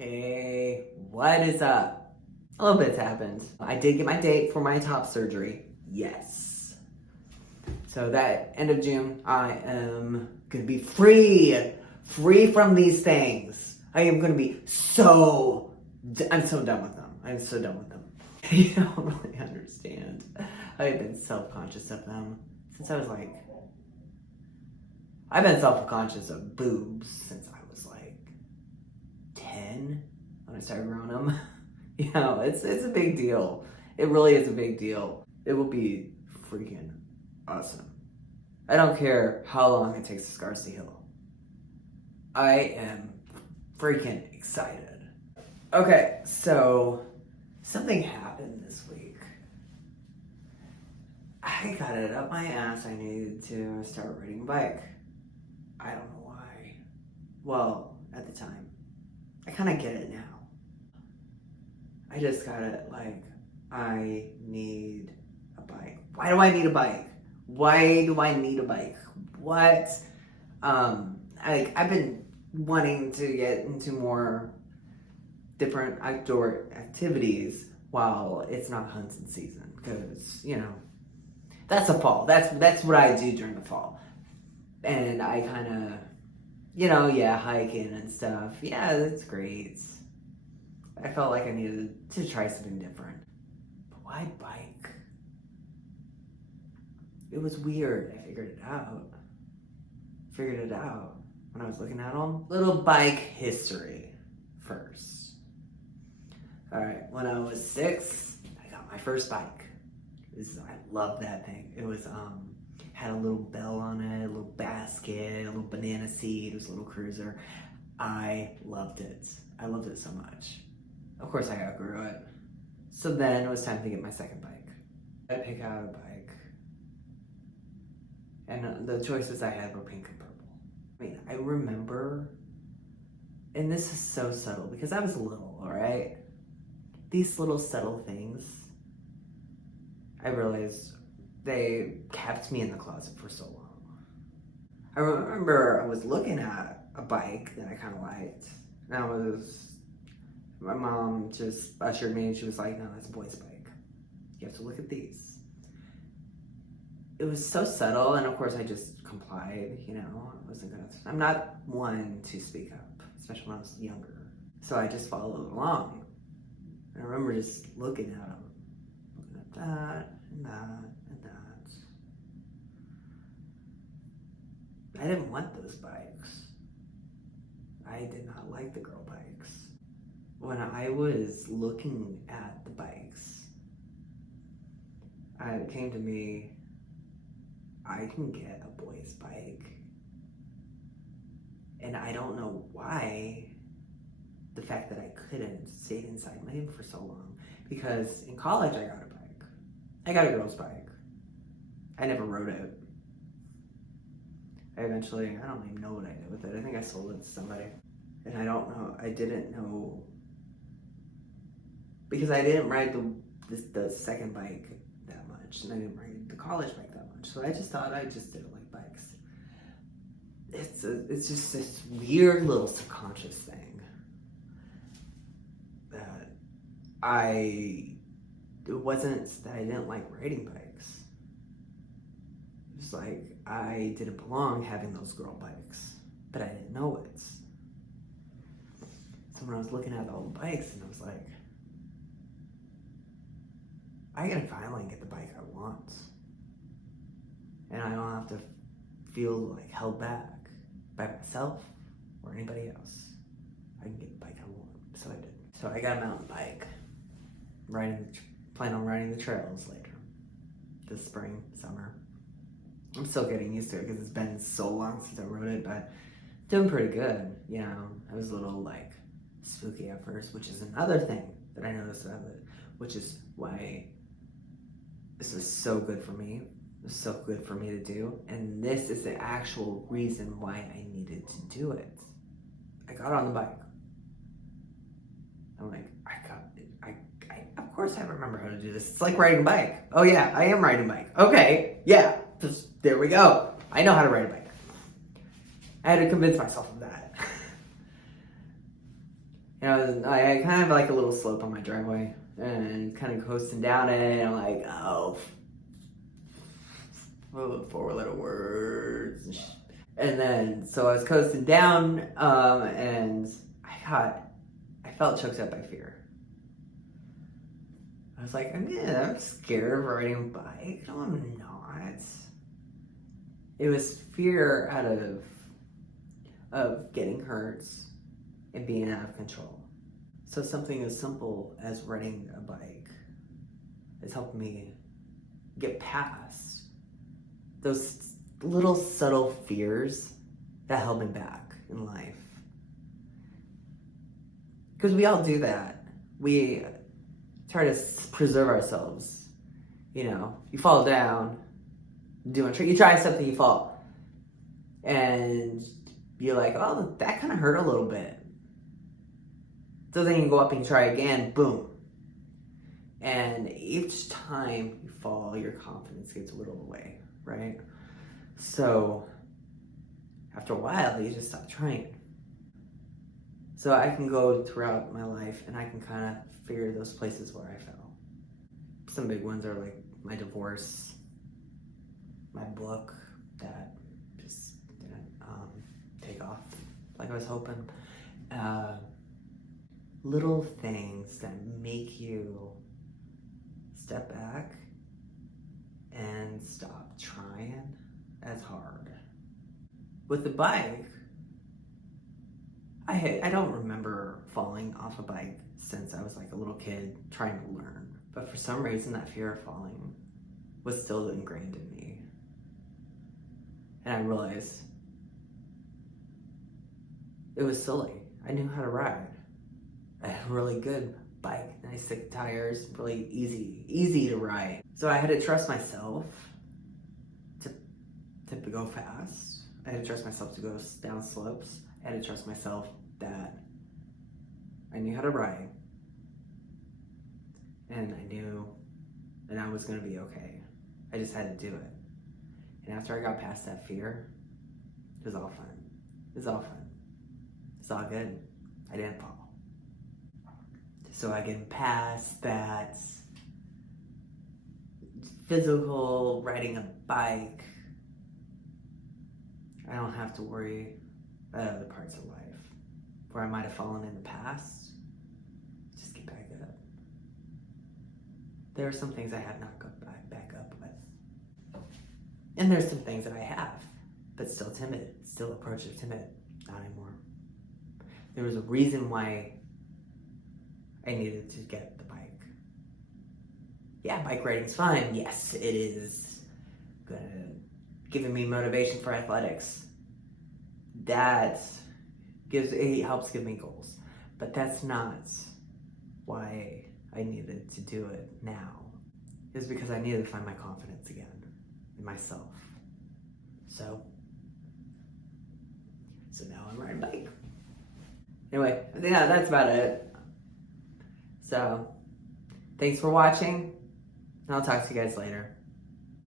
Hey, what is up? A little bit's happened. I did get my date for my top surgery. Yes. So that end of June, I am gonna be free from these things. I am gonna be I'm so done with them. I'm so done with them. You don't really understand. I've been self-conscious of them since I've been self-conscious of boobs since I was like 10 when I started growing them. It's a big deal. It really is a big deal. It will be freaking awesome. I don't care how long it takes the scars to heal. I am freaking excited. Okay, so something happened this week. I got it up my ass. I needed to start riding a bike. I don't know why. Well, at the time. I kind of get it now. I just got it I need a bike. Why do I need a bike? Why do I need a bike? What? I've been wanting to get into more different outdoor activities while it's not hunting season, because that's the fall. That's what I do during the fall, and I kind of hiking and stuff. Yeah, that's great. I felt like I needed to try something different. But why bike? It was weird. I figured it out when I was looking at them. Little bike history first. Alright, when I was 6, I got my first bike. I love that thing. It was had a little bell on it, a little basket, a little banana seat, it was a little cruiser. I loved it. I loved it so much. Of course, I outgrew it. So then it was time to get my second bike. I pick out a bike, and the choices I had were pink and purple. I mean, I remember, and this is so subtle because I was little, alright? These little subtle things, I realized they kept me in the closet for so long. I remember I was looking at a bike that I kind of liked, and my mom just ushered me and she was like, no, that's a boy's bike. You have to look at these. It was so subtle, and of course I just complied, I'm not one to speak up, especially when I was younger. So I just followed along. And I remember just looking at them, looking at that, and that, and that. I didn't want those bikes. I did not like the girl bikes. When I was looking at the bikes, it came to me, I can get a boy's bike. And I don't know why the fact that I couldn't stay inside my head for so long. Because in college I got a bike. I got a girl's bike. I never rode it. I don't even know what I did with it. I think I sold it to somebody. And I didn't know, because I didn't ride the second bike that much, and I didn't ride the college bike that much. So I just thought I just didn't like bikes. It's just this weird little subconscious thing that it wasn't that I didn't like riding bikes. It was like I didn't belong having those girl bikes, but I didn't know it. So when I was looking at all the bikes, and I was like, I can finally get the bike I want. And I don't have to feel like held back by myself or anybody else. I can get the bike I want. So I did. So I got a mountain bike. Plan on riding the trails later. This spring, summer. I'm still getting used to it because it's been so long since I rode it, but doing pretty good. I was a little spooky at first, which is another thing that I noticed about it, which is why this is so good for me. It's so good for me to do, and this is the actual reason why I needed to do it. I got on the bike. I'm like, of course I remember how to do this. It's like riding a bike. Oh yeah, I am riding a bike. Okay, yeah, there we go. I know how to ride a bike. I had to convince myself of that. I kind of like a little slope on my driveway and kind of coasting down it. And I'm like, oh, 4 letter words. And then, so I was coasting down, and I felt choked up by fear. I was like, I'm scared of riding a bike. No, I'm not. It was fear out of getting hurt and being out of control. So something as simple as riding a bike has helped me get past those little subtle fears that held me back in life. Because we all do that. We try to preserve ourselves. You fall down, you try something, you fall. And you're like, oh, that kind of hurt a little bit. So then you go up and you try again, boom. And each time you fall, your confidence gets whittled away, right? So after a while, you just stop trying. So I can go throughout my life and I can kind of figure those places where I fell. Some big ones are like my divorce, my book that just didn't take off like I was hoping. Little things that make you step back and stop trying as hard. With the bike, I don't remember falling off a bike since I was like a little kid trying to learn. But for some reason, that fear of falling was still ingrained in me. And I realized it was silly. I knew how to ride. I had a really good bike, nice thick tires, really easy to ride. So I had to trust myself to go fast. I had to trust myself to go down slopes. I had to trust myself that I knew how to ride. And I knew that I was going to be okay. I just had to do it. And after I got past that fear, it was all fun. It's all good. I didn't fall. So I get past that physical riding a bike. I don't have to worry about other parts of life where I might have fallen in the past. Just get back up. There are some things I have not got back up with. And there's some things that I have, but still timid, still approach it timid. Not anymore. There was a reason why I needed to get the bike. Yeah, bike riding's fun. Yes, it is giving me motivation for athletics. That helps give me goals. But that's not why I needed to do it now. It's because I needed to find my confidence again in myself. So now I'm riding a bike. Anyway, yeah, that's about it. So, thanks for watching, and I'll talk to you guys later.